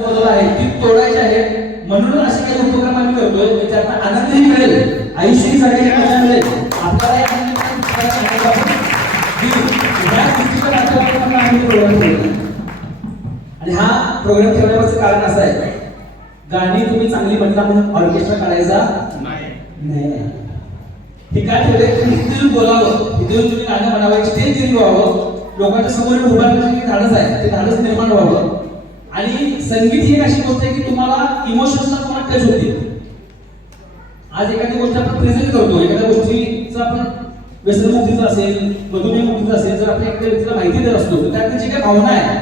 बरोबर आहे ती तोडायची आहे. म्हणून असे काही उपक्रम आम्ही करतोय की त्यातनं आनंदही मिळेल आयुष्यासाठी मजा मिळेल. आपल्याला ठेवला आणि हा प्रोग्राम ठेवण्याचं कारण असं आहे. गाणी तुम्ही चांगली म्हणता म्हणून ऑर्केस्ट्रा काढायचा नाही. हे काय येऊन बोलावं. येऊन तुम्ही गाणं म्हणावं स्टेज जरी व्हावं. लोकांच्या समोर येऊन उभा राहण्याचं जे धाडस आहे ते धाडस निर्माण व्हावं. आणि संगीत ही अशी गोष्ट आहे की तुम्हाला इमोशन्सला तुम्हाला टच होते. आज एखादी गोष्ट आपण प्रेझेंट करतो एखाद्या गोष्टीचं आपण व्यसनमुक्तीचा असेल मधुमेहमुक्तीचं असेल जर आपण एखाद्या व्यक्तीला माहिती देत असतो तर त्यातली जी काही भावना आहे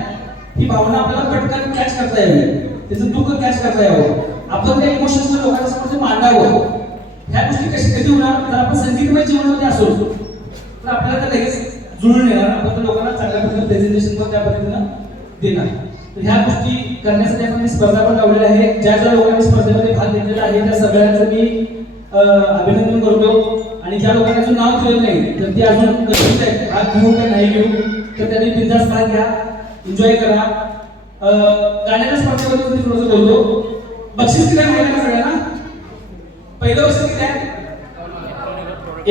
ही भावना आपल्याला पटकन कॅच करता यावी. त्याचं दुःख कॅच करता यावं. आपण त्या इमोशन्सला लोकांच्या समोर मांडावं. ह्या गोष्टी कशी कधी होणार? तर आपण संगीतमय जीवनामध्ये असो तर आपल्याला त्या लगेच जुळून येणार. आपण त्या लोकांना चांगल्या पद्धतीने प्रेझेंटेशन पण त्या पद्धतीनं देणार. ह्या गोष्टी करण्यासाठी आपण स्पर्धा पण लावलेल्या आहे. ज्या ज्या लोकांनी स्पर्धेमध्ये भाग घेतलेला आहे त्या सगळ्यांचं मी अभिनंदन करतो. आणि ज्या लोकांचं नाव ठेवलं नाही तर ते अजून कन्फ्युज आहेत. भाग घेऊ का नाही घेऊ तर त्यांनी बिंदास भाग घ्या. एन्जॉय करा. गाण्याच्या स्पर्धेबद्दल मी थोडंसं बोलतो. बक्षीस किती आहे माहिती सगळ्यांना? पहिलं बक्षीस किती आहे?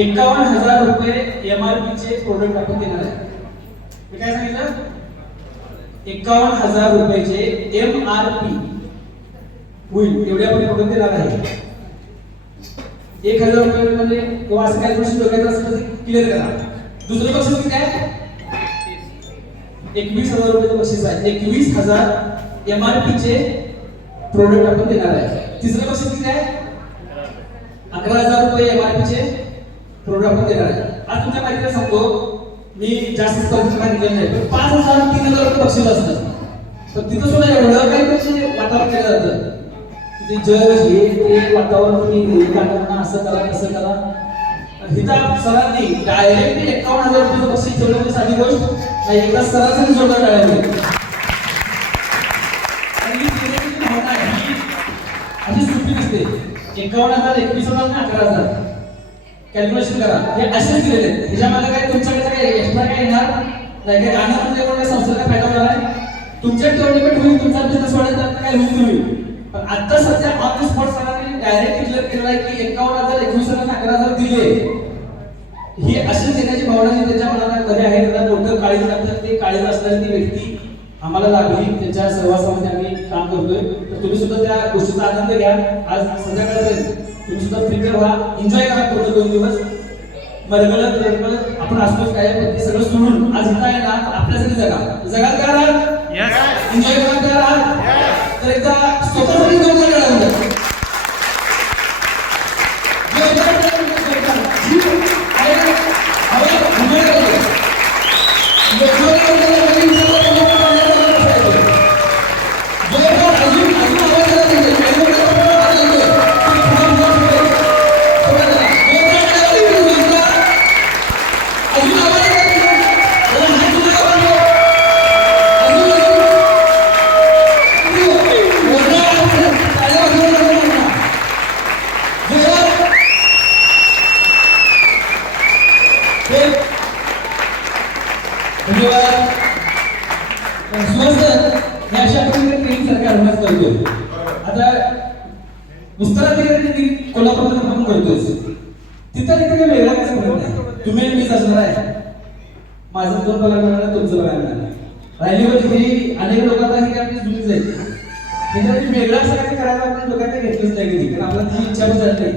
एकावन्न हजार रुपये एम आर पी चे प्रोडक्ट आपण देणार आहे. मी काय सांगितलं? एकावन्न हजार रुपयाचे एम आर पी होईल एवढे आपण देणार आहे. एक हजार रुपये म्हणजे किंवा असं काही गोष्टी बघायचं असेल तर क्लिअर करा. दुसरं बक्षीस काय एकवीस हजार रुपयाचं बक्षीस आहे. एकवीस हजार एम आर पी चे प्रोडक्ट आपण देणार आहे. तिसरं बक्षीस काय अकरा हजार रुपये एम आर पी चे प्रोडक्ट आपण देणार आहे. आज तुमच्या माहितीला सांगतो मी जास्त स्पर्धेत सांगितलं नाही पण पाच हजार तीन हजार रुपये बक्षीस असतं. तर तिथं सुद्धा एवढं काही त्याचे वातावरण केलं जातं. ते जज हे ते वातावरण की गाणं असं करा तसं करा. हिता सरांनी डायरेक्ट एकावन्न हजार रुपये बक्षीस ठेवलं साधी गोष्ट. एकदा सरासरी जोरदार टाळायला अशी सुट्टी दिसते. एकावन्न हजार एकवीस हजार अकरा हजार. कॅल्क्युलेशन करा. हे असेच दिलेले आहेत. मागे काय तुमच्याकडे काय नाही गाणं म्हणजे कोणत्या संस्थेचा फायदा होणार आहे तुमच्या डेव्हलपमेंट होईल तुमचा बिझनेस वाढेल तर काय होईल होईल. पण आता सध्या ऑन द स्पॉट सरांनी डायरेक्ट डिक्लेअर केलं आहे की एकावन्न हजार एकवीस हजार अकरा हजार दिले. ही अशी देण्याची भावना जी त्याच्या मनात कधी आहे त्याला डोकं काळीज लागतात ते काळीज असणारी ती व्यक्ती आम्हाला लाभली त्यांच्या सहवासामध्ये आम्ही काम करतोय. तर तुम्ही सुद्धा त्या गोष्टीचा आनंद घ्या. आज संध्याकाळपर्यंत तुम्ही सुद्धा प्रिपेअर व्हा. एन्जॉय करा पूर्ण दोन दिवस. मरगळत रगळत आपण असतोच काय? ते सगळं सोडून आज इथं आहे ना आपल्यासाठी जगा. जगात काय राहत? एन्जॉय करा तयार आहात तर एकदा स्वतःसाठी. जोरदार टाळ्या वाजवा. त्याच्यामध्ये वेगळं असं काही करायला आपण लोकांना घेतलंच नाही कधी. कारण आपल्याला ती इच्छा पण नाही.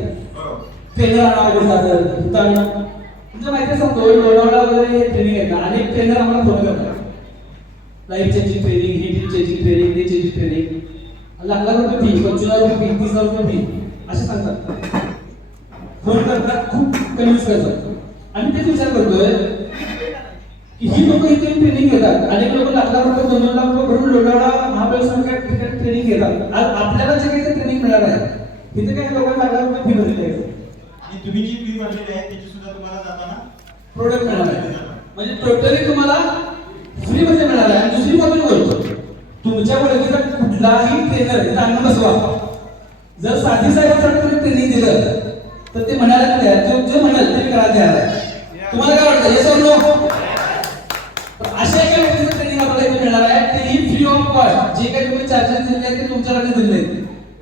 ट्रेनर आणावं लागतात इथं आणा- तुमच्या माहिती सांगतो लोणावळा वगैरे ट्रेनिंग आहे ना. अनेक ट्रेनर आम्हाला फोन करतात. Life changing training hit changing training ते चेंजिंग ट्रेनिंग लाख लाख रुपये फी पंचवीस हजार रुपये फी तीस रुपये फी असे सांगतात. फोन करतात खूप कन्व्हिन्स करतात. आम्ही तेच विचार करतोय की ही लोक इथे ट्रेनिंग घेतात. अनेक लोक लाख लाख रुपये दोन दोन लाख रुपये भरून लोणावळा महाबळेश्वर ठिकाणी ट्रेनिंग घेतात. आज आपल्याला जे काही ट्रेनिंग मिळालं आहे तिथे काही लोकांना लाख लाख रुपये फी भरलेली आहे आणि तुम्ही जी फी भरलेली आहे त्याची सुद्धा तुम्हाला जाताना प्रोडक्ट मिळाला आहे. म्हणजे टोटली तुम्हाला फ्री मध्ये मिळाला आहे. आणि दुसरी बाजू बोलतो तुमच्या ओळखीचा कुठलाही ट्रेनर इथं आणून बसवा. जर साधी साहेबांसाठी तुम्ही ट्रेनिंग दिलं तर ते म्हणायला तयार जो जे म्हणाल ते करायला तयार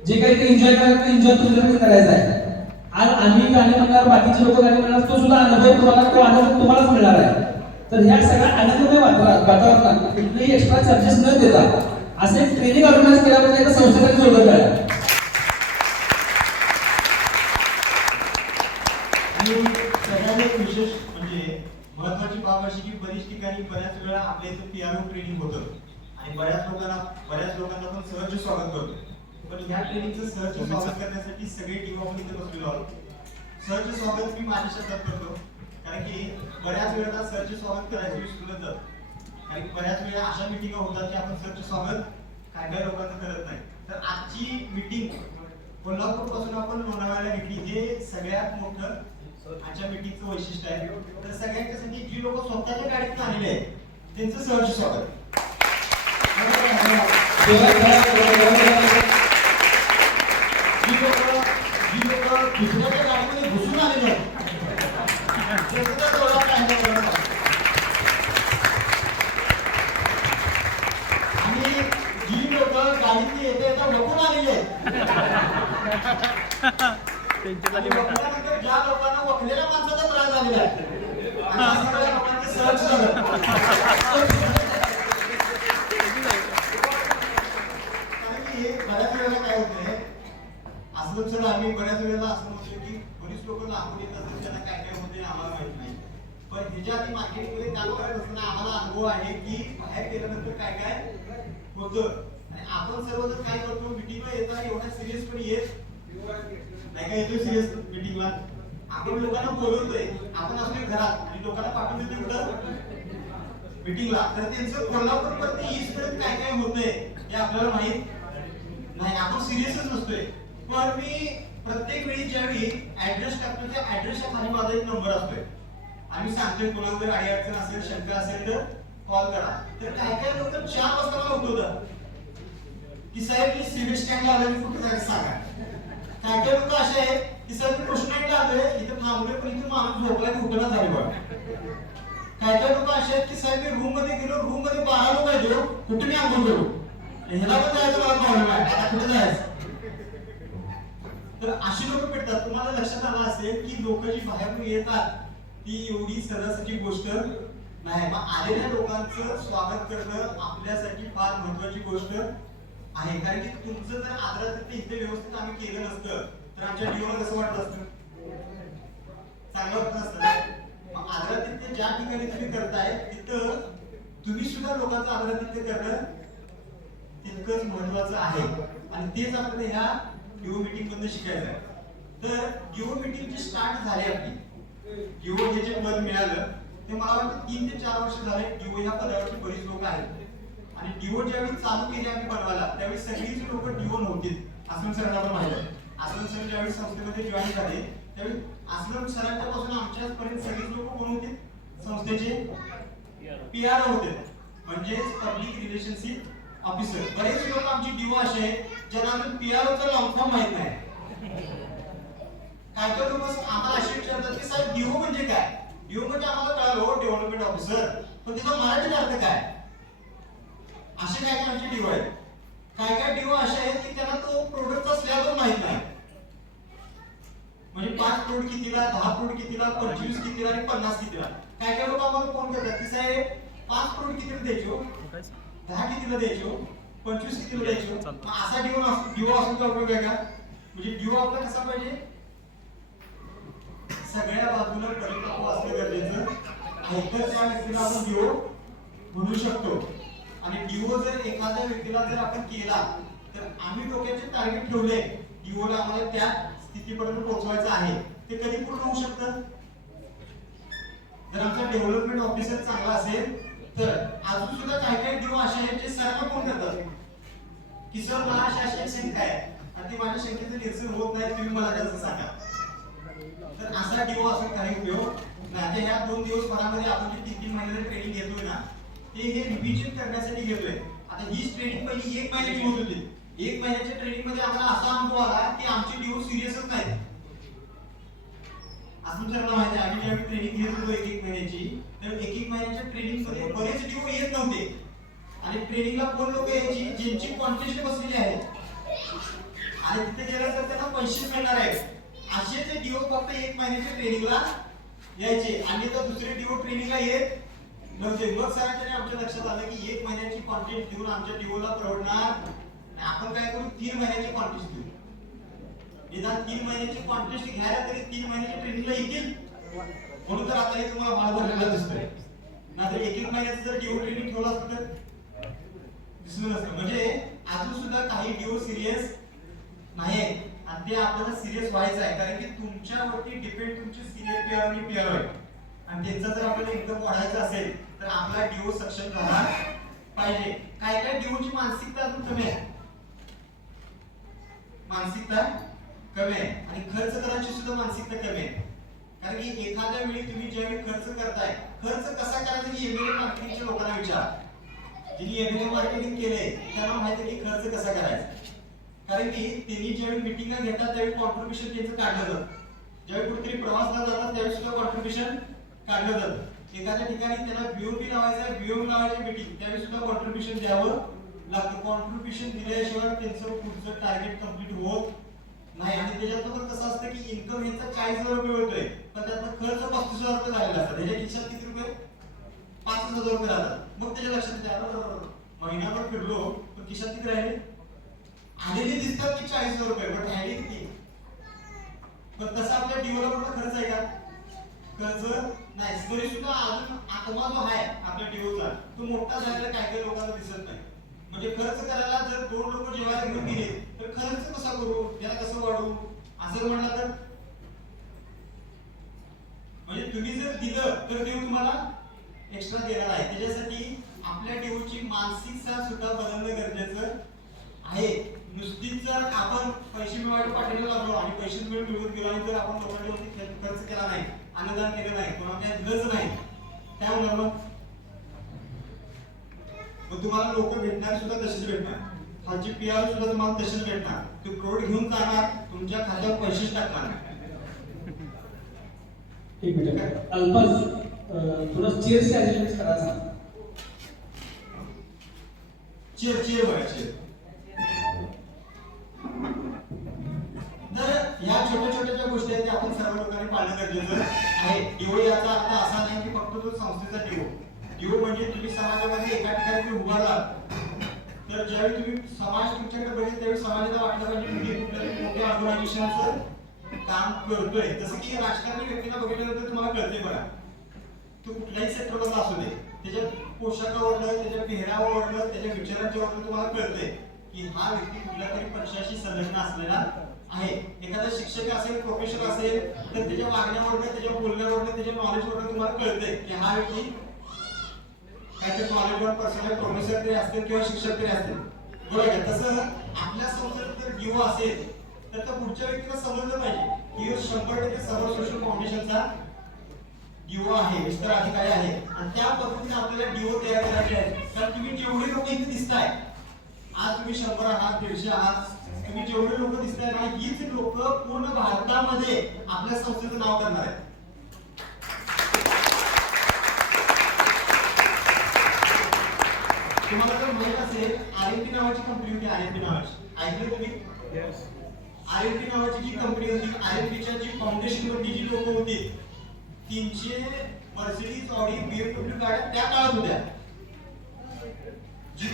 जे काही ते एन्जॉय करायचं ते एन्जॉय तुमच्याकडे करायचं आहे. आज आम्ही गाणी म्हणणार बाकीचे लोक गाणी म्हणणार तो सुद्धा अनुभव तुम्हाला तो आनंद तुम्हालाच मिळणार आहे. तर ह्या सगळ्या आनंदमय वातावरण- वातावरणात कुठलेही एक्स्ट्रा चार्जेस न देता असे ट्रेनिंग ऑर्गनाईज केल्याबद्दल एका संस्थेला जोडलं आणि विशेष म्हणजे महत्वाची बाब अशी की बरीच ठिकाणी बऱ्याच वेळा आपल्या इथं पीआरओ ट्रेनिंग होतं. आणि बऱ्याच लोकांना बऱ्याच लोकांना पण सहज स्वागत करतो. पण ह्या ट्रेनिंगचं सहज स्वागत करण्यासाठी सगळे टीम आपण इथे बसलेलो आहोत. सहज स्वागत मी माझ्या शब्दात करतो. कारण की बऱ्याच वेळेला सहज स्वागत करायचं विसरूनच जातं. कारण की बऱ्याच वेळा अशा मिटिंग होतात की आपण सहज स्वागत काय काय लोकांचं करत नाही. तर आजची मिटिंग कोल्हापूरपासून आपण लोणावळ्याला घेतली हे सगळ्यात मोठं आजच्या मीटिंगचं वैशिष्ट्य आहे. तर सगळ्यांच्यासाठी जी लोक स्वतःच्या गाडीत आलेले आहेत त्यांचं सहर्ष स्वागत जी लोक जी लोक दुसऱ्याच्या गाडीमध्ये घुसून आलेले आहेत त्यांचं तर तेवढा काय नाही करत आहे. आणि जी लोक आलेले ज्या लोकांना वखलेल्या माणसाचा त्रास झालेला आहे. सहज बऱ्याच वेळेला काय होतंय असं सर आम्ही बऱ्याच वेळेला असं म्हणतो की बरीच लोक लांबून येत असतात त्यांना काय काय होते आम्हाला माहीत नाही. पण ह्याच्या आधी मार्केटिंगमध्ये काम करत असताना आम्हाला अनुभव आहे की बाहेर गेल्यानंतर काय काय होतं? आपण सर्वजण काय करतो मिटिंगला येतात एवढ्या सिरियस पण येत नाही का? येतो सिरियस मीटिंगला आपण लोकांना बोलवतोय. आपण असतोय घरात. आणि लोकांना पाठवून देतोय कुठं? मीटिंगला तर त्यांचं कोल्हापूर पर्यंत ईस्टपर्यंत काय काय होतंय हे आपल्याला माहीत नाही. आपण सिरियसच नसतोय. पण मी प्रत्येक वेळी ज्यावेळी ऍड्रेस टाकतो त्या ऍड्रेसच्या खाली माझा एक नंबर असतोय. आम्ही सांगतोय कोणाला जर अडी अडचण असेल शंका असेल तर कॉल करा. तर काय काय लोक चार वाजता मला उठवतात की साहेब मी सिव्हिल स्टँड आलोय मी कुठे जायचं सांगा? काय काय लोक असे आहेत की साहेब मी कृष्णाईला आलोय इथं थांबलोय पण इथे माणूस झोपला की उठणं झाले बघा काय काय लोक असे आहेत की साहेब मी रूममध्ये गेलो रूममध्ये बारा लोक आहेत हो, कुठे मी आंघोळ करू? ह्याला पण जायचं मला प्रॉब्लेम आहे आता कुठे जायचं? तर अशी लोक भेटतात. तुम्हाला लक्षात आलं असेल की लोक जी बाहेरून येतात ती एवढी सहजासहजी गोष्ट नाही. मग आलेल्या लोकांचं स्वागत करणं आपल्यासाठी फार महत्वाची गोष्ट. आहे. कारण की तुमचं जर आदरातिथ्य इथे व्यवस्थित आम्ही केलं नसतं तर आमच्या जीवनात कसं वाटत असतं? चांगलं वाटत असतं मग आदरातिथ्य ज्या ठिकाणी तुम्ही करताय तिथं तुम्ही सुद्धा लोकांचं आदरातिथ्य करणं तितकंच महत्वाचं आहे. आणि तेच आपल्याला ह्या गिओ मीटिंग मधून शिकायचं आहे. तर गिओ मीटिंग जी स्टार्ट झाली आपली गिओ हे जे पद मिळालं ते मला वाटतं तीन ते चार वर्ष झाले गिओ ह्या पदावरची बरीच लोक आहेत. आणि डिओ ज्यावेळी चालू केली आम्ही बनवायला त्यावेळी सगळीच लोक डिओ नव्हती. आसलम सरांना पण माहिती आहे. अस्लम सर ज्यावेळी संस्थेमध्ये जॉईन झाले त्यावेळी आसलम सरांच्या पासून आमच्यापर्यंत सगळीच लोक कोण होते? संस्थेचे पी आर होते. म्हणजे पब्लिक रिलेशनशिप ऑफिसर बरेच लोक आमची डिओ असे आहेत ज्यांना आम्ही पी आर चा लॉंग फॉर्म माहीत नाही. काय काय लोक आम्हाला असे विचारतात की साहेब डिओ म्हणजे काय? डिओ म्हणजे आम्हाला कळालो डेव्हलपमेंट ऑफिसर पण त्याचा मराठीत अर्थ काय? असे काय काय आमचे डिओ आहेत? काय काय डिओ असे आहेत की त्यांना तो प्रोडक्टचा स्लॅब माहीत नाही. म्हणजे पाच फ्रूट कितीला दहा फ्रूट कितीला पंचवीस कितीला आणि पन्नास कितीला. काय काय लोक आम्हाला फोन करतात? की साहेब पाच फ्रूट कितीला द्यायचो दहा कितीला द्यायचो पंचवीस कितीला द्यायचो मग असा डिओ डिओ असून काय उपयोग आहे का म्हणजे डिओ आपला कसा पाहिजे? सगळ्या बाजूला परिपक्व असणं गरजेचं. आहे तर त्या व्यक्तीला आपण डिओ म्हणू शकतो. आणि डिओ जर एखाद्या व्यक्तीला जर आपण केला तर आम्ही डोक्याचे टार्गेट ठेवले डिओला आम्हाला त्या स्थितीपर्यंत पोहोचवायचं आहे ते कधी पूर्ण होऊ शकतं? जर आमचा डेव्हलपमेंट ऑफिसर चांगला असेल तर अजून सुद्धा काही काही डिओ असे आहेत जे सरला फोन करतात. की सर मला अशा अशी शंका आहे आणि ती माझ्या शंकेचं निरसन होत नाही तुम्ही मला त्याचं सांगा. तर असा डिओ असून काही उपयोग नाही. ह्या दोन दिवस भरामध्ये आपण जे तीन तीन महिन्याचं ट्रेनिंग घेतोय ना ते हे रिव्हिजन करण्यासाठी घेतलंय आता ही ट्रेनिंग पहिली एक महिन्याची होत होती. एक महिन्याच्या ट्रेनिंगमध्ये आम्हाला असा अनुभव आला की आमचे डिओ सिरियसच नाही. असं सगळं माहिती आहे. आम्ही ज्यावेळी ट्रेनिंग घेत होतो एक एक महिन्याची तर एक एक महिन्याच्या ट्रेनिंगमध्ये बरेच डिओ येत नव्हते. आणि ट्रेनिंगला कोण लोक यायची? ज्यांची कॉन्टेस्ट बसलेली आहे. आणि तिथे गेलं तर त्यांना पैसे मिळणार आहेत. असे ते डिओ फक्त एक महिन्याच्या ट्रेनिंगला यायचे. आणि तर दुसरे डिओ ट्रेनिंगला येत मग मग सरांच्या आमच्या लक्षात आलं की एक महिन्याची कॉन्टेस्ट देऊन आमच्या डिओला परवडणार आपण काय करू? तीन महिन्याची कॉन्टेस्ट देऊ. निदान तीन महिन्याची कॉन्टेस्ट घ्यायला तरी तीन महिन्याच्या ट्रेनिंगला येतील. म्हणून तर आता हे तुम्हाला भाड भरलेला दिसतोय. नाहीतर एक एक महिन्याचं जर डिओ ट्रेनिंग ठेवलं असतं तर दिसलं नसतं. म्हणजे अजून सुद्धा काही डिओ सिरियस नाही आणि ते आपल्याला सिरियस व्हायचं आहे. कारण की तुमच्यावरती डिपेंड तुमची सिनियर प्लेअर आणि प्लेअर आहे. आणि त्यांचा जर आपल्याला इन्कम वाढायचं असेल तर आपला डिओ सक्षम झाला पाहिजे. काय काय डिओची मानसिकता अजून कमी आहे? मानसिकता कमी आहे. आणि खर्च करायची सुद्धा मानसिकता कमी आहे. कारण की एखाद्या वेळी तुम्ही ज्यावेळी खर्च करताय खर्च कसा करायचा की एमएलए मार्केटिंगच्या लोकांना विचार. ज्यांनी एमएलए मार्केटिंग केलंय त्यांना माहिती की खर्च कसा करायचा. कारण की त्यांनी ज्यावेळी मिटिंग घेतात त्यावेळी कॉन्ट्रीब्युशन त्यांचं काढलं जातं. ज्यावेळी कुठेतरी प्रवासला जातात त्यावेळी सुद्धा कॉन्ट्रीब्युशन काढलं जातं. एखाद्या ठिकाणी त्याला बीओपी लावायचं आहे बीओपी लावायची मीटिंग त्यावेळी सुद्धा कॉन्ट्रीब्युशन द्यावं लागतं. कॉन्ट्रीब्युशन दिल्याशिवाय त्यांचं पुढचं टार्गेट कंप्लीट होत नाही. आणि त्याच्यात पण कसं असतं की इन्कम यांचा चाळीस हजार रुपये होतोय पण त्यातला खर्च पस्तीस हजार रुपये झालेला असतात त्याच्या खिशात किती रुपये? पाच हजार रुपये राहतात. मग त्याच्या लक्षात येतं, महिनाभर फिरलो पण खिशात किती राहिले? आलेले दिसतात की चाळीस हजार रुपये पण राहिले किती? पण तसा आपल्या डेव्हलपरचा खर्च आहे का? खर्च नाही तरी सुद्धा अजून आत्मा जो आहे आपल्या डिओचा तो मोठा झालेला काय काही लोकांना दिसत नाही. म्हणजे खर्च करायला जर दोन लोक जेवायला घेऊन गेले तर खर्च कसा करू? त्याला कसं वाढवू? असं म्हणलं तर? म्हणजे तुम्ही जर दिलं तर देव तुम्हाला एक्स्ट्रा देणार आहे. त्याच्यासाठी आपल्या देऊची मानसिकता सुद्धा बदलणं गरजेचं आहे. नुसतीच जर पैसे मिळवायला पाठीला लागलो आणि पैसे मिळवून गेलो आणि जर आपण लोकांच्या वरती खर्च- केला नाही अन्नदान केलं नाही कोणाला दिलंच नाही. काय होणार मग तुम्हाला लोक भेटणार सुद्धा तसेच भेटणार. खालची पीआर सुद्धा तुम्हाला तसेच भेटणार. ते प्रोडक्ट घेऊन जाणार तुमच्या खात्यावर पैसेच टाकणार नाही. एक मिनिट. अल्पच थोडं अरेंजमेंट करायचं चेअर चेअर बघा चेअर. तर ह्या छोट्या छोट्या ज्या गोष्टी आहेत त्या आपण सर्व लोकांनी पाळणं गरजेचं आहे. डिओ याचा अर्थ असा नाही की फक्त तो संस्थेचा डिओ डिओ म्हणजे तुम्ही समाजामध्ये एका ठिकाणी तुम्ही उभारला तर ज्यावेळी तुम्ही समाज तुमच्याकडे बघेल त्यावेळी समाजाला वाटलं पाहिजे की कुठल्या मोठ्या ऑर्गनायझेशनचं काम करतोय. जसं की राजकारणी व्यक्तीला बघितल्यानंतर तुम्हाला कळते बघा. तो कुठल्याही सेक्टरमधला असू दे. त्याच्या पोशाखावरनं त्याच्या पेहरावावरनं त्याच्या विचारांच्या वरनं तुम्हाला कळते की हा व्यक्ती कुठल्या तरी पक्षाशी संलग्न असलेला आहे. एखादा शिक्षक असेल प्रोफेसर असेल तर त्याच्या वागण्यावरनं त्याच्या बोलण्यावरनं त्याच्या नॉलेजवरनं तुम्हाला कळतंय की हा व्यक्ती काहीतरी नॉलेजवर पर्सन प्रोफेसर तरी असतील किंवा शिक्षक तरी असतील. बरोबर आहे तसं आपल्या संस्थेत जर जीव असेल तर तो पुढच्या व्यक्तीला समजलं पाहिजे की शंभर टक्के सर्व सोशल फाउंडेशनचा युवा आहे विस्तार अधिकारी आहे. आणि त्या पद्धतीने आपल्याला डिओ तयार करायचे आहे कारण तुम्ही जेवढे लोक इथे दिसताय आज तुम्ही शंभर आहात दीडशे आहात. तुम्ही जेवढे लोक दिसताय ना हीच लोक पूर्ण भारतामध्ये आपल्या संस्थेचं नाव करणार आहेत. तुम्हाला जर माहीत असेल आर एन पी नावाची कंपनी होती आर एन पी नावाची. ऐकलं तुम्ही? आर एन पी नावाची जी कंपनी होती आर एन पीच्या जी फाउंडेशन वरती जी लोक होती तीनशे मर्सिडीज ऑडी बीएमडब्ल्यू गाड्या त्या काळात होत्या. जी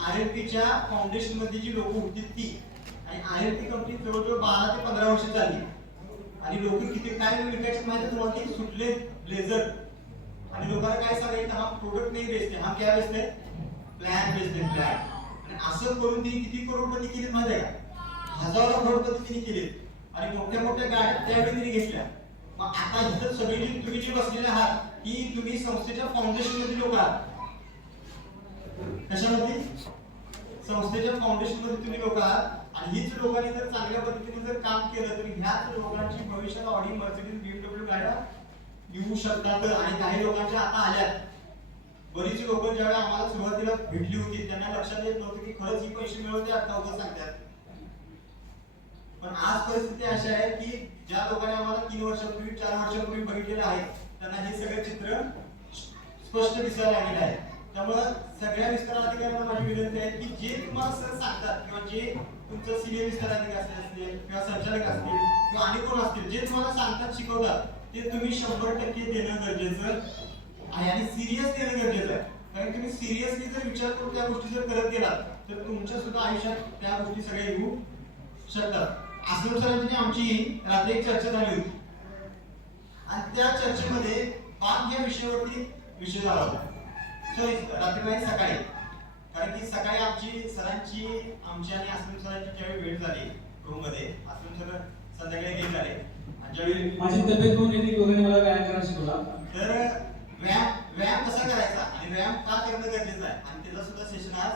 आर एफ पीच्या फाउंडेशनमध्ये जी लोक होती ती. आणि आर एफ पी कंपनी जवळजवळ बारा ते पंधरा वर्ष झाली आणि लोक किती काय विकायची माहिती तुम्हाला की सुटले ब्लेझर आणि लोकांना काय सांगायचं हा प्रोडक्ट नाही बेचते हा काय बेचते प्लॅन बेचते प्लॅन आणि असं करून तिने किती करोडपती केली माझ्या का? हजारो करोडपती तिने केले आणि मोठ्या मोठ्या गाड्या त्यावेळी तिने घेतल्या. मग आता इथं सगळी तुम्ही जे बसलेले आहात ही तुम्ही संस्थेच्या फाउंडेशनमध्ये लोक आहात. कशामध्ये संस्थेच्या फाउंडेशनमध्ये तुम्ही लोक आहात. आणि हीच लोकांनी जर चांगल्या पद्धतीने जर काम केलं तर ह्याच लोकांची भविष्यात ऑडी मर्सिडीज बीएमडब्ल्यू गाड्या येऊ शकतात आणि काही लोकांच्या आता आल्यात बरीच लोक ज्यावेळी आम्हाला सुरुवातीला भेटली होती त्यांना लक्षात येत नव्हतं की खरंच ही पैसे मिळवते आता उगाच सांगतात. पण आज परिस्थिती अशी आहे की ज्या लोकांनी आम्हाला तीन वर्षापूर्वी चार वर्षापूर्वी बघितलेलं आहे त्यांना हे सगळं चित्र स्पष्ट दिसायला लागलेलं आहे. त्यामुळे सगळ्या विस्तार अधिकाऱ्यांना माझी विनंती आहे की जे तुम्हाला सर सांगतात किंवा जे तुमचं सिनियर विस्तार अधिकारी असतील किंवा संचालक असतील किंवा आणि कोण असतील जे तुम्हाला सांगतात शिकवतात ते तुम्ही शंभर टक्के देणं गरजेचं आहे आणि सिरियस देणं गरजेचं आहे. कारण तुम्ही सिरियसली जर विचार करून त्या गोष्टी जर करत गेलात तर तुमच्या सुद्धा आयुष्यात त्या गोष्टी सगळ्या येऊ शकतात. आसम सरांची आमची रात्री एक चर्चा झाली होती. आणि त्या चर्चेमध्ये पाक या विषयावरती विषय झाला होता. सॉरी रात्री सकाळी. कारण की सकाळी आमची सरांची आमची आणि आश्रम सरांची ज्यावेळी भेट झाली रूममध्ये आश्रम सर संध्याकाळी गेट झाले. आणि ज्यावेळी माझी तब्येत म्हणून यांनी दोघांनी मला व्यायाम करायला शिकवला. तर व्यायाम व्यायाम कसा करायचा? आणि व्यायाम का करणं गरजेचं आहे? आणि त्याचा सुद्धा सेशन आज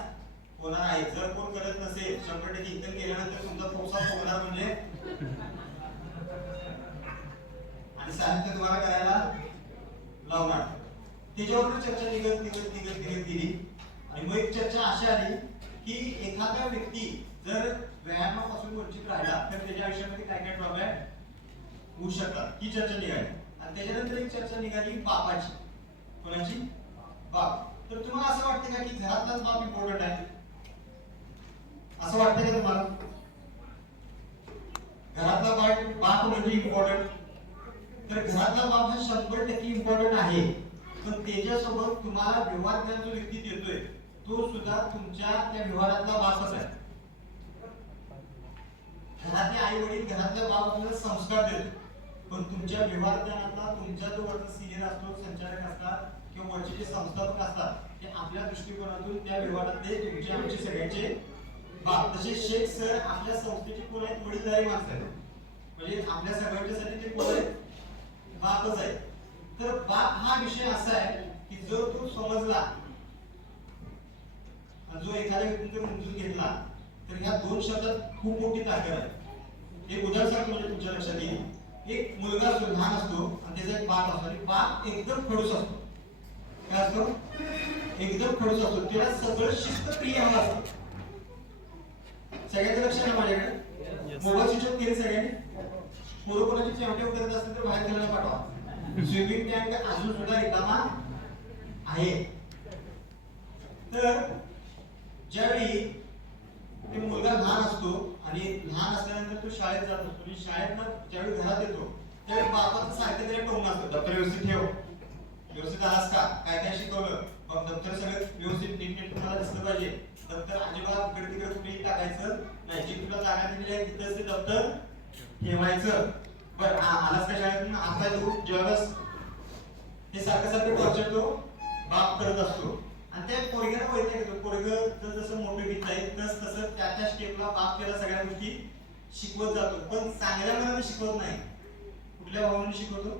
होणार आहे. जर कोण करत नसेल शंभर टक्के इथं गेल्यानंतर तुमचा फोसा होणार म्हणजे? आणि साहित्य तुम्हाला करायला लावणार. त्याच्यावर चर्चा निघत निघत निघत निघत गेली. आणि मग एक चर्चा अशी आली की एखादा व्यक्ती जर व्यायामापासून वंचित राहिला तर त्याच्या आयुष्यामध्ये काय काय प्रॉब्लेम होऊ शकतात. ही चर्चा निघाली. आणि त्याच्यानंतर एक चर्चा निघाली बापाची. कोणाची? बाप. तर तुम्हाला असं वाटतं का की घरातलाच बाप इम्पॉर्टंट आहे? असं वाटतं का तुम्हाला? घरातला बाप बाप म्हणजे इम्पॉर्टंट तर घरातला बाप हा शंभर टक्के इम्पॉर्टंट आहे. पण त्याच्यासोबत तुम्हाला व्यवहार ज्ञान जो व्यक्ती देतोय. तो सुद्धा तुमच्या त्या व्यवहारातला वासच आहे. घरातले आई वडील घरातल्या बाप संस्कार देतो पण तुमच्या व्यवहार ज्ञानातला तुमचा जो वरचा सिनियर असतो संचालक असतात किंवा वरचे जे संस्थापक असतात ते आपल्या दृष्टिकोनातून त्या व्यवहारातले तुमचे आमचे सगळ्यांचे बाप. तसे शेख सर आपल्या संस्थेचे कोण आहेत? वडीलधारी माणसं आहेत. म्हणजे आपल्या सगळ्यांच्यासाठी ते कोण आहेत? बापच आहे तर बाप हा विषय असा आहे की जर तो समजला जो एखाद्या व्यक्तीने समजून घेतला तर ह्या दोन शब्दात खूप मोठी ताकद आहे. एक उदाहरण सांगतो म्हणजे तुमच्या लक्षात येईल. एक मुलगा असतो लहान असतो आणि त्याचा एक बाप असतो आणि बाप एकदम खडूस असतो. काय असतो? एकदम खडूस असतो. त्याला सगळं शिस्तप्रिय हवं असतं. सगळ्यांचं लक्ष आहे माझ्याकडे? मोबाईल स्विच ऑफ केले सगळ्यांनी? पोरं कोणाची करत असतील तर बाहेर खेळायला पाठवा. स्विमिंग टँक अजून सुद्धा रिकामा आहे. तर ज्यावेळी ते मुलगा लहान असतो आणि लहान असल्यानंतर तो शाळेत जात असतो. आणि शाळेत ज्यावेळी घरात येतो त्यावेळी बापाचं सारखं तरी टोंग असतं दप्तर व्यवस्थित ठेव. व्यवस्थित आलास का? काय काय शिकवलं? मग दप्तर सगळं व्यवस्थित नीट तुम्हाला दिसलं पाहिजे. दप्तर अजिबात इकडे तिकडे कुठेही टाकायचं नाही. जी तुला जागा दिलेली आहे तिथंच ते दप्तर ठेवायचं. बर आ- आलास का शाळेतून आता तू ज्यावेळेस हे सारखं सारखं टॉर्चर तो बाप करत असतो. आणि त्या पोरग्याला माहिती आहे पोरग जर जसं मोठं घेत आहे तस तसं त्या त्या स्टेपला बाप त्याला सगळ्या गोष्टी शिकवत जातो. पण चांगल्या मनाने शिकवत नाही. कुठल्या भावाने शिकवतो?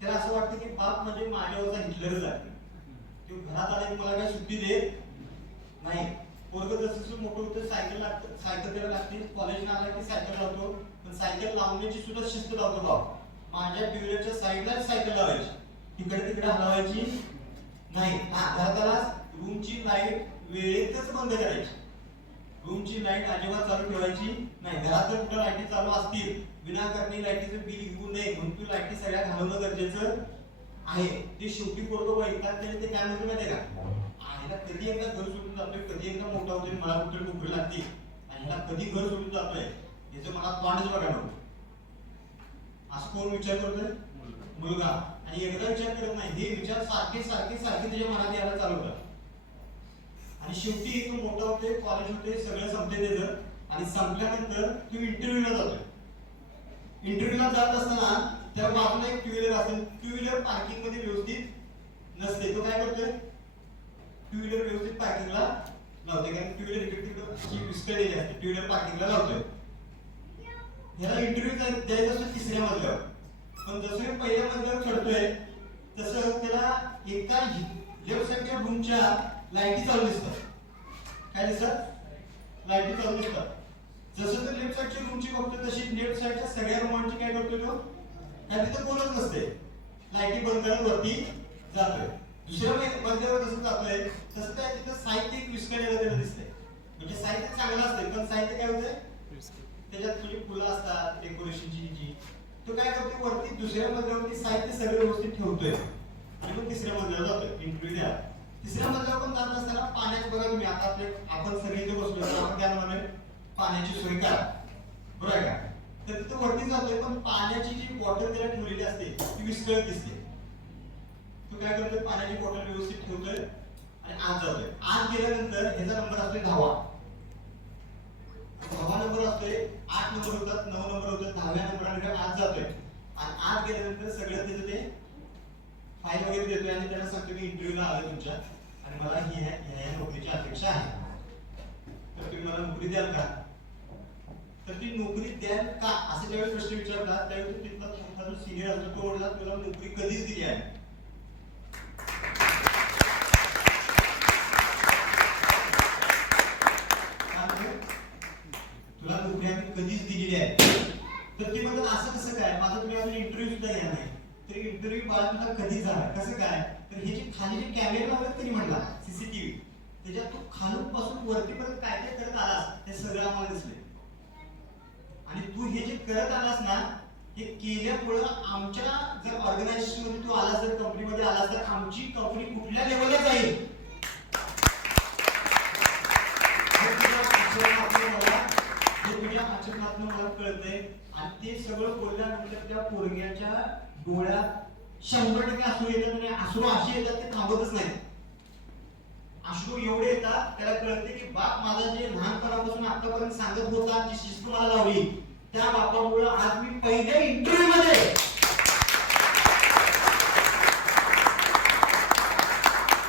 त्याला असं वाटतं की बाप म्हणजे माझ्यावरचा हिटलरच आहे तो घरात आले मला काय सुट्टी देत नाही. पोरग जसं जसं मोठं होतं सायकल लागतं सायकल द्यायला लागते. कॉलेजला आला की सायकल लावतो. पण सायकल लावण्याची सुद्धा शिस्त लावतो बाप माझ्या ट्युलरच्या साईडला साईडलाच सायकल लावायची. तिकडे तिकडे हलवायची नाही. हा घरात रूमची लाइट वेळेतच बंद करायची. रूमची लाइट अजिबात चालू ठेवायची नाही. घरात जर कुठं लाईटी चालू असतील विनाकारणी लाईटीचं बिल घेऊ नये म्हणून तू लाईटी सगळ्या घालवणं गरजेचं आहे. ते शेवटी पोरगं बघतात त्याने ते काय म्हणतो माहिती का? आईला कधी एकदा घर सोडून जातोय कधी एकदा मोठा होतोय मला कुठे नोकरी लागते. आणि ह्याला कधी घर सोडून जातोय? याचं मला तोंडच बघा असं कोण विचार करतोय? मुलगा. आणि एकदा विचार करत नाही. हे विचार सारखे सारखे सारखे त्याच्या मनात यायला चालू होता आणि शेवटी तो मोठा होते कॉलेज होते सगळं संपते त्याचं आणि संपल्यानंतर तो इंटरव्ह्यूला जातोय. इंटरव्ह्यूला जात असताना त्या बाजूला एक टू व्हीलर असेल. टू व्हीलर पार्किंगमध्ये व्यवस्थित नसते. तो काय करतोय? टू व्हीलर व्यवस्थित पार्किंगला लावते कारण टू व्हीलर इकडे तिकडे विस्कळलेली असते. टू व्हीलर पार्किंगला लावतोय. ह्याला इंटरव्ह्यू द्यायचा असतो तिसऱ्या मजल्यावर. पण जसं मी पहिल्या मजल्यावर चढतोय तसं त्याला एका लेफ्ट साईडच्या रूमच्या लाईटी चालू दिसतात. काय दिसतात? लाईटी चालू दिसतात. जसं तर लेफ्ट साईडची रूमची बघतो तशी लेफ्ट साईडच्या सगळ्या रूमांची काय करतोय तो? काय तिथं कोणच नसते. लाईटी बंद करत वरती जातोय. दुसऱ्या मजल्यावर जसं जातोय तसं काय तिथं साहित्य एक विस्कळलेलं त्याला दिसतंय. म्हणजे साहित्य चांगलं असतंय पण साहित्य काय होतंय? त्याच्यात तुझी फुलं असतात डेकोरेशनची जी तो काय करतो वरती दुसऱ्या मजल्यावरती साहित्य सगळं व्यवस्थित ठेवतोय. आणि मग तिसऱ्या मजल्यावर जातोय इंटरव्ह्यू द्या तिसऱ्या मजल्यावर पण जात असताना पाण्यात बघा तुम्ही आता आपले आपण सगळे इथे बसलो तर आपण काय म्हणाले पाण्याची सोय करा. बरोबर आहे का? तर तिथे वरती जातोय पण पाण्याची जी बॉटल त्याला ठेवलेली असते ती विस्कळत दिसते. तो काय करतोय? पाण्याची बॉटल व्यवस्थित ठेवतोय आणि आत जातोय. आत गेल्यानंतर ह्याचा नंबर असतोय धावा सहा नंबर असतोय आठ नंबर होतात नऊ नंबर होतात दहाव्या नंबराने आत जातोय. आणि आत गेल्यानंतर सगळं त्याचं ते फाईल वगैरे देतोय आणि त्याला सांगतो मी इंटरव्ह्यूला आलोय तुमच्या. आणि मला ही ह्या ह्या- नोकरीची अपेक्षा आहे. तर तुम्ही मला नोकरी द्याल का? तर ती नोकरी द्याल का? असे ज्यावेळी प्रश्न विचारतात त्यावेळी तो तुमचा जो सिनियर असतो तो ओढला तुला नोकरी कधीच दिली आहे काय म्हणतो? तुला नोकरी आम्ही कधीच दिलेली आहे. तर ते म्हणतात असं कसं काय? माझा तुम्ही अजून इंटरव्ह्यू सुद्धा घ्या नाही. तर इंटरव्ह्यू बाळा तुला कधी झाला? कसं काय? तर हे जे खाली जे कॅमेरे लावलं तरी म्हटला सीसीटीव्ही त्याच्यात तू खालून पासून वरतीपर्यंत काय काय करत आलास हे सगळं आम्हाला दिसले आणि तू हे जे करत आलास ना हे केल्यामुळं आमच्या जर ऑर्गनायझेशनमध्ये तू आलास जर कंपनीमध्ये आलास तर आमची कंपनी कुठल्या लेवलला जाईल हे तुझ्या आचरणातनं मला वाचनातून मला कळतंय. आणि ते सगळं बोलल्यानंतर त्या पोरग्याच्या डोळ्यात शंभर टक्के असू येतात आणि असू असे येतात ते थांबतच नाही अश्रू एवढे येतात त्याला कळते की बाप माझा जे लहानपणापासून आतापर्यंत सांगत होता जी शिस्त मला लावली त्या बापामुळे आज मी पहिल्या इंटरव्ह्यू मध्ये.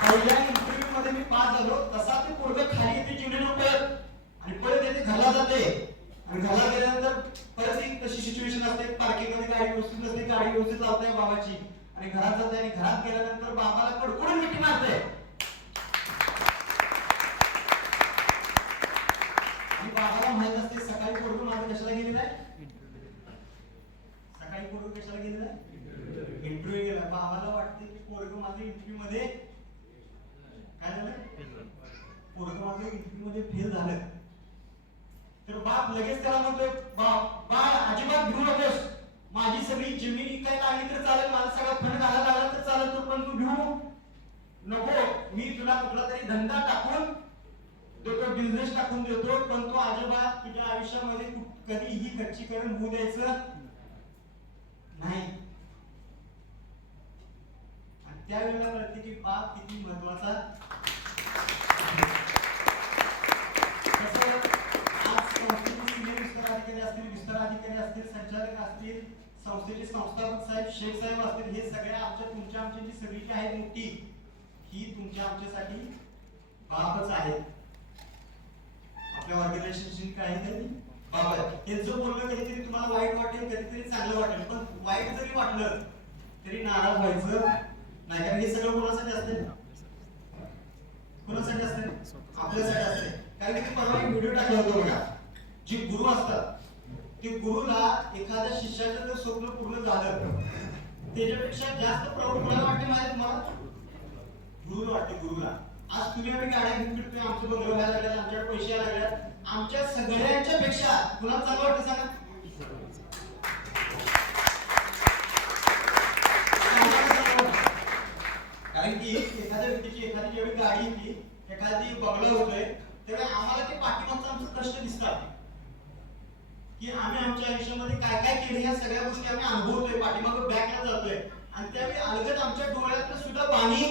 पहिल्या नसते गाडी बाबाची. आणि घरात जाते आणि घरात गेल्यानंतर बाबाला कडकडून मिठी मारते. आणि बाबाला माहीत असते सकाळी पोरग माझं कशाला गेलेलं आहे? सकाळी पोरग कशाला गेलेलं आहे? इंटरव्ह्यू गेला. बाबाला वाटते की पोरग माझं इंटरव्ह्यू मध्ये काय झालं? पोरग माझं इंटरव्ह्यू मध्ये फेल झालं. तर बाप लगेच त्याला म्हणतोय बाप बाळ अजिबात घेऊ नकोस. माझी सगळी जमीन इकायला आली तर चालेल मला सगळा फंड घालायला लागला तर चालेल तर पण तू घेऊ. नको मी तुला कुठला तरी धंदा टाकून देतो बिझनेस टाकून देतो पण तो आजोबा तुझ्या आयुष्यामध्ये कधीही खर्चीकरण होऊ द्यायचं नाही. आणि त्यावेळेला कळते की बाप किती महत्त्वाचा. आज संस्थेचे सिनियर विस्तार अधिकारी असतील विस्तार अधिकारी असतील संचालक असतील संस्थेचे संस्थापक साहेब शेख साहेब असतील हे सगळ्या आमच्या तुमच्या आमची जी सगळी जी आहे मोठी ही तुमच्या आमच्यासाठी बापच आहे. आपल्या ऑर्गनायझेशन काय आहे त्यांनी बाप आहे हे जो बोललं कधीतरी तुम्हाला वाईट वाटेल कधीतरी चांगलं वाटेल पण वाईट जरी वाटलं तरी नाराज व्हायचं नाही कारण हे सगळं कोणासाठी असते कोणासाठी असते आपल्यासाठी असते कारण की परवा एक व्हिडिओ टाकला होता बघा. जे गुरु असतात की गुरुला एखाद्या शिष्याचं जर स्वप्न पूर्ण झालं त्याच्यापेक्षा जास्त प्रौढ कोणाला वाटते माहिती तुम्हाला? गुरुला वाटते गुरुला. आज तुम्ही आम्ही गाड्या घेऊन फिरतोय आमचे बंगलो व्हायला लागल्यात आमच्याकडे पैसे यायला लागल्यात. आमच्या सगळ्यांच्या पेक्षा कुणाला चांगलं वाटतं सांगा? कारण की एखाद्या व्यक्तीची एखादी जेवढी गाडी येते एखादी बंगला होतोय तेव्हा आम्हाला ते पाठीमागचं आमचं कष्ट दिसतात. की आम्ही आमच्या आयुष्यामध्ये काय काय केलं ह्या सगळ्या गोष्टी आम्ही अनुभवतोय पाठीमागं बॅकला जातोय. आणि त्यावेळी अलगद आमच्या डोळ्यात सुद्धा पाणी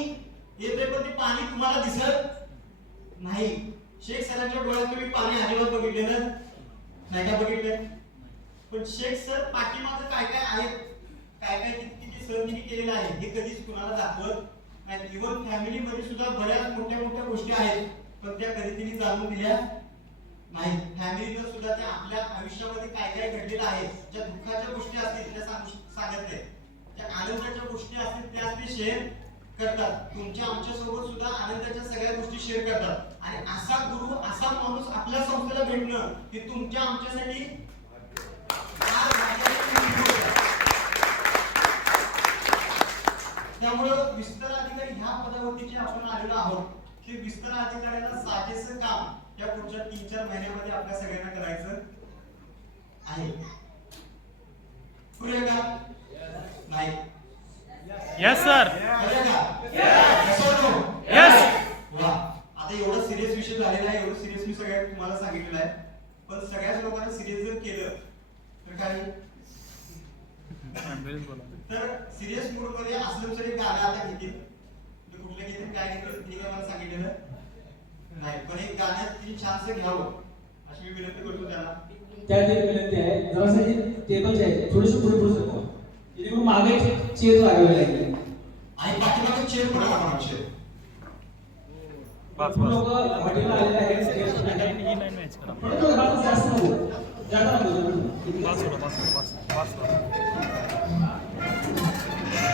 येते पण ते पाणी तुम्हाला दिसत नाही. शेख सरांच्या डोळ्यात तुम्ही पाणी अजिबात बघितलेलं नाही का बघितलं पण शेख सर पाठीमागं काय काय आहेत काय काय किती किती केलेलं आहे हे कधीच कुणाला दाखवत नाही इव्हन फॅमिलीमध्ये सुद्धा बऱ्याच मोठ्या मोठ्या गोष्टी आहेत पण त्या कधी तिने जाणून दिल्या. नाही फॅमिलीनं सुद्धा त्या आपल्या आयुष्यामध्ये काय काय घडलेलं आहे ज्या दुःखाच्या गोष्टी असतील त्या सांगू सांगत नाही. ज्या आनंदाच्या गोष्टी असतील त्या ते शेअर करतात. तुमच्या आमच्यासोबत सुद्धा आनंदाच्या सगळ्या गोष्टी शेअर करतात. आणि असा गुरु असा माणूस आपल्या संस्थेला भेटणं हे तुमच्या आमच्यासाठी त्यामुळं विस्तार अधिकारी ह्या पदावरती जे आपण आलेलो आहोत ते विस्तार अधिकाऱ्याला साजेसं काम या पुढच्या तीन चार महिन्यामध्ये आपल्या सगळ्यांना करायचं आहे. पुरे का नाही येस सर यस आता एवढा सिरियस विषय झालेला आहे एवढं सिरियस मी सगळ्या तुम्हाला सांगितलेलं आहे. पण सगळ्याच लोकांना सिरियस जर केलं तर काय? तर सिरियस मूडमध्ये असलं तरी गाणं आता घेतील. कुठलं घेतील काय घेतील तिने मला सांगितलेलं? नाही पण एक गाण्यात तिने छानसं घ्यावं अशी मी विनंती करतो त्यांना. त्यात एक विनंती आहे. जरासं जे टेबल जे आहे थोडेसे पुढे पुढे जेणेकरून मागे चेअर लागावे लागेल आणि पाठीमागे चेअर पण चेअर बस, खूप बस. लोक हॉटेलला आलेले आहेत पण. ही तो जास्त नको जागा नको